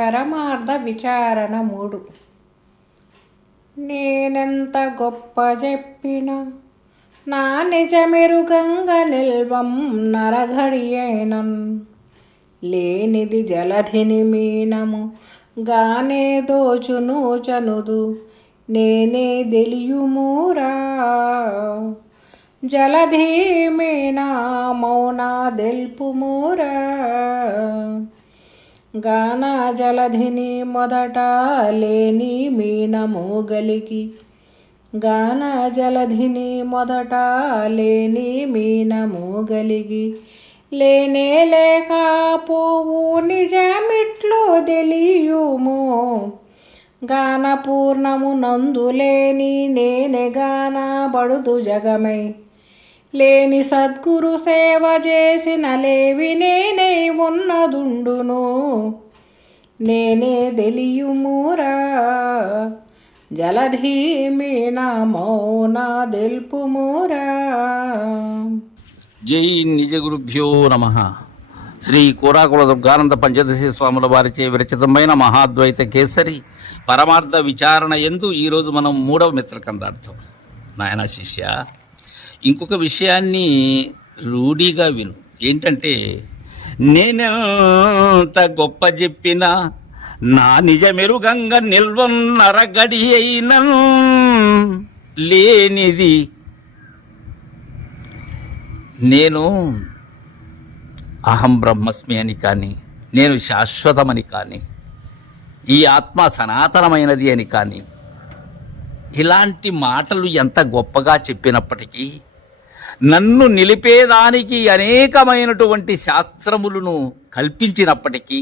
పరమార్థ విచారణ 3. నేనెంత గొప్ప చెప్పినా నా నిజమెరుగంగ నిల్వం నరఘడియైనన్ లేనిది జలధిని మీనము గానే దోచును చనుదు నేనే దెలియుమూరా జలధి మీనా మౌన దెల్పుమూరా గాన జలధిని మొదట లేని మీనము గలిగి గాన జలధిని మొదట లేని మీనము గలిగి లేనే లేక పోవు నిజమిట్లు తెలియుము గాన పూర్ణము నందులేని నేనే గాన బడుదు జగమై లేని సద్గురు సేవ చేసిన లేవి నేనే ఉన్నదుండును నేనే దెలియుమూరా జలధి మీనా మౌన దెల్పుమూరా. జై నిజ గురుభ్యో నమ. శ్రీ కూరాకుల దుర్గానంద పంచదశి స్వాముల వారిచే విరచితమైన మహాద్వైత కేసరి పరమార్థ విచారణ యందు ఈరోజు మనం 3వ మిత్రకందార్థం. నాయన శిష్య, ఇంకొక విషయాన్ని రూఢీగా విను. ఏంటంటే, నేనెంత గొప్ప చెప్పినా నా నిజమెరుగంగ నిల్వన్నరగడి అయిన లేనిది నేను అహం బ్రహ్మస్మి అని కానీ, నేను శాశ్వతమని కానీ, ఈ ఆత్మ సనాతనమైనది అని కానీ, ఇలాంటి మాటలు ఎంత గొప్పగా చెప్పినప్పటికీ నన్ను నిలిపేదానికి అనేకమైనటువంటి శాస్త్రములను కల్పించినప్పటికీ,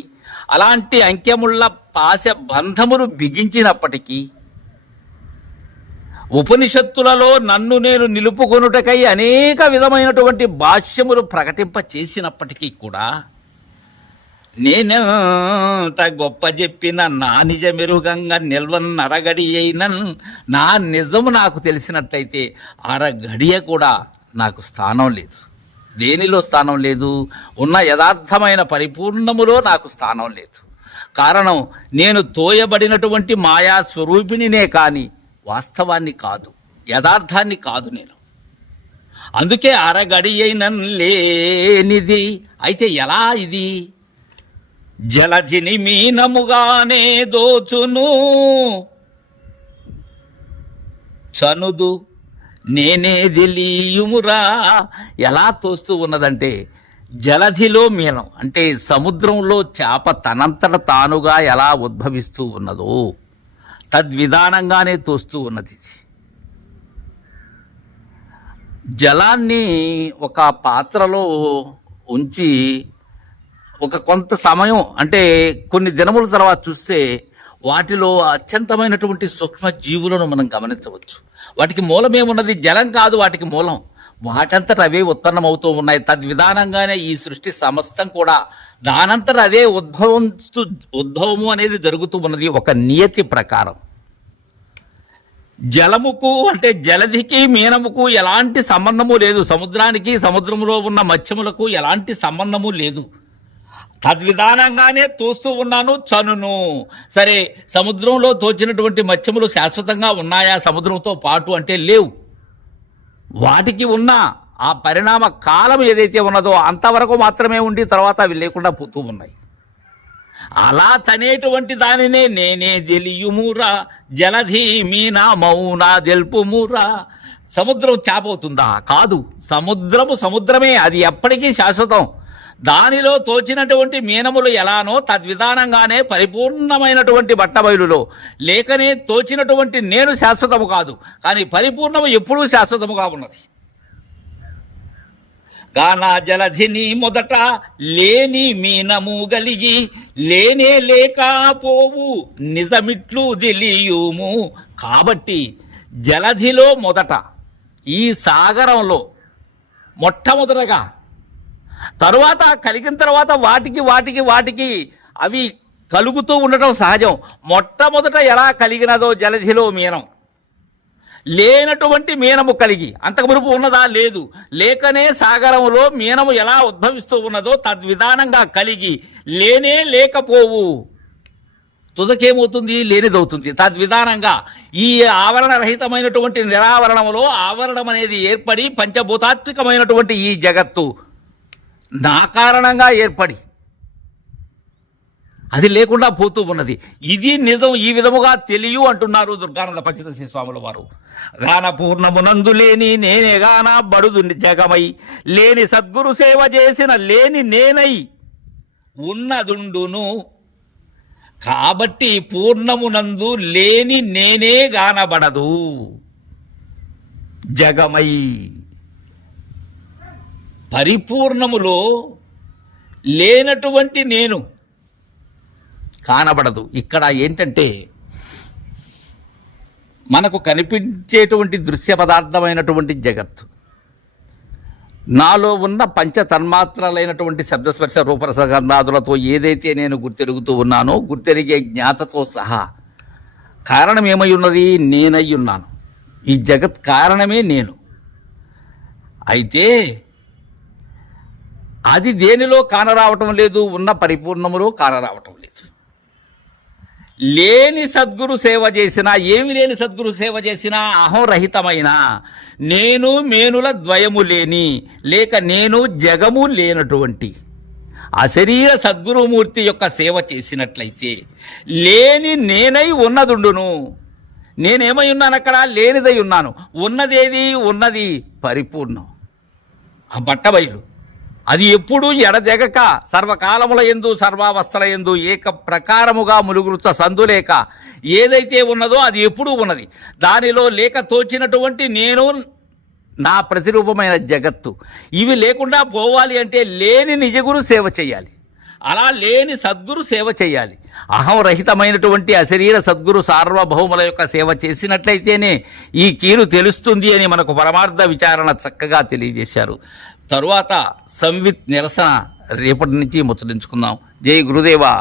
అలాంటి అంకెముళ్ళ పాశ బంధములు బిగించినప్పటికీ, ఉపనిషత్తులలో నన్ను నేను నిలుపుకొనుటకై అనేక విధమైనటువంటి భాష్యములు ప్రకటింప చేసినప్పటికీ కూడా నేనెంత గొప్ప చెప్పిన నా నిజమెరుగంగా నిల్వన్నరగడి అయిన నా నిజము నాకు తెలిసినట్లయితే అరగడియ కూడా నాకు స్థానం లేదు. దేనిలో స్థానం లేదు? ఉన్న యథార్థమైన పరిపూర్ణములో నాకు స్థానం లేదు. కారణం, నేను తోయబడినటువంటి మాయా స్వరూపిణినే కానీ వాస్తవాన్ని కాదు, యథార్థాన్ని కాదు నేను. అందుకే అరగడి అయిన లేనిది. అయితే ఎలా ఇది? జలధిని మీనముగానే దోచును చనుదు నేనే దెలియుమురా. ఎలా తోస్తూ ఉన్నదంటే, జలధిలో మీనం అంటే సముద్రంలో చేప తనంతట తానుగా ఎలా ఉద్భవిస్తూ ఉన్నదో తద్విధానంగానే తోస్తూ ఉన్నది. జలాన్ని ఒక పాత్రలో ఉంచి ఒక కొంత సమయం అంటే కొన్ని దినముల తర్వాత చూస్తే వాటిలో అత్యంతమైనటువంటి సూక్ష్మ జీవులను మనం గమనించవచ్చు. వాటికి మూలమేమున్నది? జలం కాదు వాటికి మూలం. వాటంతట అవే ఉత్పన్నమవుతూ ఉన్నాయి. తద్విధానంగానే ఈ సృష్టి సమస్తం కూడా దానంతట అదే ఉద్భవము అనేది జరుగుతూ ఉన్నది ఒక నియతి ప్రకారం. జలముకు అంటే జలధికి మీనముకు ఎలాంటి సంబంధము లేదు. సముద్రానికి సముద్రంలో ఉన్న మత్స్యములకు ఎలాంటి సంబంధము లేదు. తద్విధానంగానే తోస్తూ ఉన్నాను చనును. సరే, సముద్రంలో తోచినటువంటి మత్స్యములు శాశ్వతంగా ఉన్నాయా సముద్రంతో పాటు అంటే లేవు. వాటికి ఉన్న ఆ పరిణామ కాలం ఏదైతే ఉన్నదో అంతవరకు మాత్రమే ఉండి తర్వాత అవి లేకుండా పోతూ ఉన్నాయి. అలా చనేటువంటి దానినే నేనే దెలియుమురా జలధి మీనా మౌన దెల్పుమురా. సముద్రం చేపవుతుందా? కాదు. సముద్రమే, అది ఎప్పటికీ శాశ్వతం. దానిలో తోచినటువంటి మీనములు ఎలానో తద్విధానంగానే పరిపూర్ణమైనటువంటి బట్టబయలులో లేకనే తోచినటువంటి నేను శాశ్వతము కాదు, కానీ పరిపూర్ణము ఎప్పుడూ శాశ్వతముగా ఉన్నది. గానా జలధిని మొదట లేని మీనము గలిగి లేనే లేక పోవు నిజమిట్లు తెలియుము. కాబట్టి జలధిలో మొదట, ఈ సాగరంలో మొట్టమొదటగా, తరువాత కలిగిన తర్వాత వాటికి అవి కలుగుతూ ఉండటం సహజం. మొట్టమొదట ఎలా కలిగినదో జలధిలో మీనం, లేనటువంటి మీనము కలిగి అంతకుమునుపు ఉన్నదా? లేదు. లేకనే సాగరంలో మీనము ఎలా ఉద్భవిస్తూ ఉన్నదో తద్విధానంగా కలిగి లేనే లేకపోవు తుదకేమవుతుంది? లేనిదవుతుంది. తద్విధానంగా ఈ ఆవరణ రహితమైనటువంటి నిరావరణములో ఆవరణం అనేది ఏర్పడి పంచభూతాత్మికమైనటువంటి ఈ జగత్తు నా కారణంగా ఏర్పడి అది లేకుండా పోతూ ఉన్నది. ఇది నిజం. ఈ విధముగా తెలియు అంటున్నారు దుర్గానంద పంచదశి స్వాముల వారు. గాన పూర్ణమునందు లేని నేనే గాన బడుదు జగమై లేని సద్గురు సేవ చేసిన లేని నేనై ఉన్నదుండును. కాబట్టి పూర్ణమునందు లేని నేనే గానబడదు. జగమై పరిపూర్ణములో లేనటువంటి నేను కానబడదు. ఇక్కడ ఏంటంటే మనకు కనిపించేటువంటి దృశ్య పదార్థమైనటువంటి జగత్తు, నాలో ఉన్న పంచ తన్మాత్రలైనటువంటి శబ్దస్పర్శ రూపరసగంధాదులతో ఏదైతే నేను గుర్తెరుగుతూ ఉన్నానో, గుర్తెరిగే జ్ఞాతతో సహా కారణం ఏమై ఉన్నది? నేనై ఉన్నాను. ఈ జగత్ కారణమే నేను. అయితే అది దేనిలో కానరావటం లేదు? ఉన్న పరిపూర్ణములో కానరావటం లేదు. లేని సద్గురు సేవ చేసినా, ఏమి లేని సద్గురు సేవ చేసినా అహంరహితమైన నేను మేనుల ద్వయము లేని, లేక నేను జగము లేనటువంటి అశరీర సద్గురుమూర్తి యొక్క సేవ చేసినట్లయితే లేని నేనై ఉన్నదుండును. నేనేమై ఉన్నాను? అక్కడ లేనిదై ఉన్నాను. ఉన్నదేది? ఉన్నది పరిపూర్ణం, ఆ బట్టబయలు. అది ఎప్పుడూ ఎడదెగక సర్వకాలముల యందు సర్వావస్థల యందు ఏక ప్రకారముగా ములుగురుత సందులేక ఏదైతే ఉన్నదో అది ఎప్పుడూ ఉన్నది. దానిలో లేక తోచినటువంటి నేను, నా ప్రతిరూపమైన జగత్తు. ఇవి లేకుండా పోవాలి అంటే లేని నిజగురు సేవ చేయాలి. అలా లేని సద్గురు సేవ చేయాలి. అహంరహితమైనటువంటి అశరీర సద్గురు సార్వభౌముల యొక్క సేవ చేసినట్లయితేనే ఈ కీలు తెలుస్తుంది అని మనకు పరమార్థ విచారణ చక్కగా తెలియజేశారు. తరువాత సంవిత్ నిరసన రేపటి నుంచి ముచ్చటించుకుందాం. జై గురుదేవా.